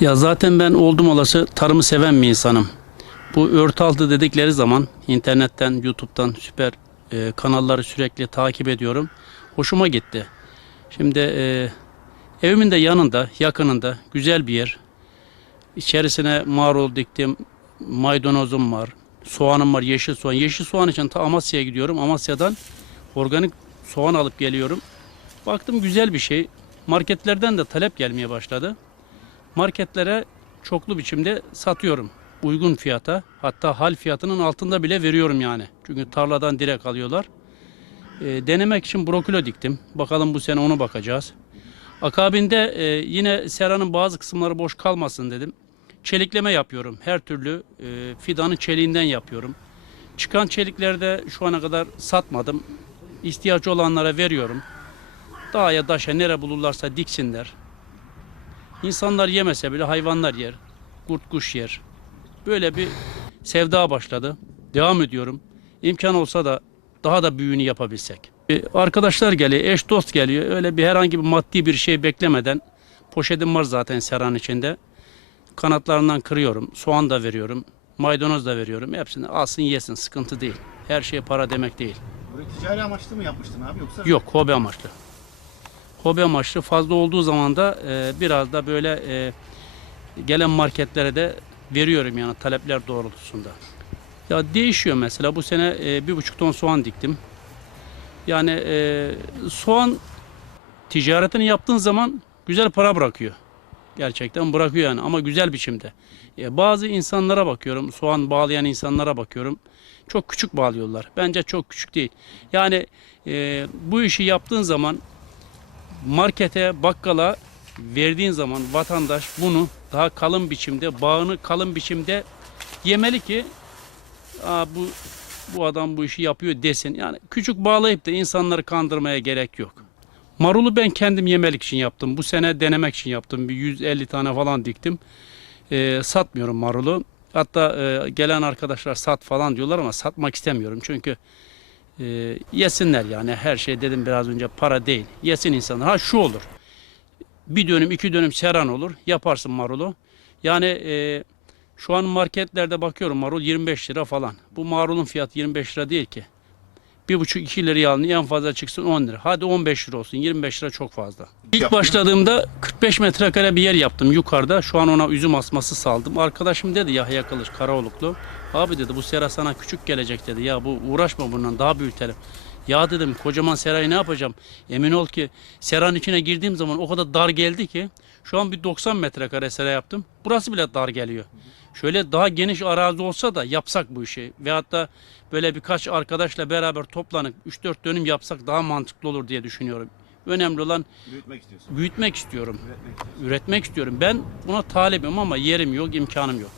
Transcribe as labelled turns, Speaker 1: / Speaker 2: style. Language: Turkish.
Speaker 1: Ya zaten ben oldum olası tarımı seven bir insanım. Bu örtü altı dedikleri zaman internetten, YouTube'dan süper e, kanalları sürekli takip ediyorum. Hoşuma gitti. Şimdi e, evimin de yanında, yakınında güzel bir yer. İçerisine marul diktim, maydanozum var, soğanım var, yeşil soğan. Yeşil soğan için ta Amasya'ya gidiyorum. Amasya'dan organik soğan alıp geliyorum. Baktım güzel bir şey. Marketlerden de talep gelmeye başladı. Marketlere çoklu biçimde satıyorum. Uygun fiyata hatta hal fiyatının altında bile veriyorum yani. Çünkü tarladan direkt alıyorlar. E, denemek için brokoli diktim. Bakalım bu sene onu bakacağız. Akabinde e, yine seranın bazı kısımları boş kalmasın dedim. Çelikleme yapıyorum. Her türlü e, fidanın çeliğinden yapıyorum. Çıkan çeliklerde şu ana kadar satmadım. İhtiyaç olanlara veriyorum. Dağa daşa nere bulurlarsa diksinler. İnsanlar yemese bile hayvanlar yer. Kurt kuş yer. Böyle bir sevda başladı. Devam ediyorum. İmkan olsa da daha da büyüğünü yapabilsek. E, Arkadaşlar geliyor, eş dost geliyor. Öyle bir herhangi bir maddi bir şey beklemeden poşetim var zaten seranın içinde. Kanatlarından kırıyorum. Soğan da veriyorum. Maydanoz da veriyorum. Hepsini alsın yesin. Sıkıntı değil. Her şey para demek değil.
Speaker 2: Burayı ticari amaçlı mı yapmıştın abi yoksa?
Speaker 1: Yok hobi amaçlı. Hobi amaçlı fazla olduğu zaman da e, biraz da böyle e, gelen marketlere de veriyorum yani talepler doğrultusunda. Ya değişiyor mesela bu sene e, bir buçuk ton soğan diktim. Yani e, soğan ticaretini yaptığın zaman güzel para bırakıyor. Gerçekten bırakıyor yani ama güzel biçimde. E, bazı insanlara bakıyorum, soğan bağlayan insanlara bakıyorum. Çok küçük bağlıyorlar. Bence çok küçük değil. Yani e, bu işi yaptığın zaman markete, bakkala verdiğin zaman vatandaş bunu daha kalın biçimde, bağını kalın biçimde yemeli ki Aa, bu bu adam bu işi yapıyor desin. Yani küçük bağlayıp da insanları kandırmaya gerek yok. Marulu ben kendim yemelik için yaptım. Bu sene denemek için yaptım. Bir 150 tane falan diktim. Ee, satmıyorum marulu. Hatta e, gelen arkadaşlar sat falan diyorlar ama satmak istemiyorum. Çünkü e, yesinler yani. Her şey dedim biraz önce para değil. Yesin insanlar. Ha şu olur. Bir dönüm iki dönüm seran olur. Yaparsın marulu. Yani e, şu an marketlerde bakıyorum marul 25 lira falan. Bu marulun fiyatı 25 lira değil ki. 1,5-2 liraya alınıyor en fazla çıksın 10 lira. Hadi 15 lira olsun 25 lira çok fazla. İlk başladığımda 45 metrekare bir yer yaptım yukarıda. Şu an ona üzüm asması saldım. Arkadaşım dedi Yahya Kılıç Karaoluklu. Abi dedi bu sera sana küçük gelecek dedi. Ya bu uğraşma bundan daha büyütelim. Ya dedim kocaman serayı ne yapacağım? Emin ol ki seranın içine girdiğim zaman o kadar dar geldi ki şu an bir 90 metrekare sera yaptım. Burası bile dar geliyor. Şöyle daha geniş arazi olsa da yapsak bu işi. Veyahut da böyle birkaç arkadaşla beraber toplanıp 3-4 dönüm yapsak daha mantıklı olur diye düşünüyorum. Önemli olan
Speaker 2: Büyütmek istiyorsun.
Speaker 1: büyütmek istiyorum.
Speaker 2: Üretmek istiyorsun.
Speaker 1: Üretmek istiyorum. Ben buna talibim ama yerim yok, imkanım yok.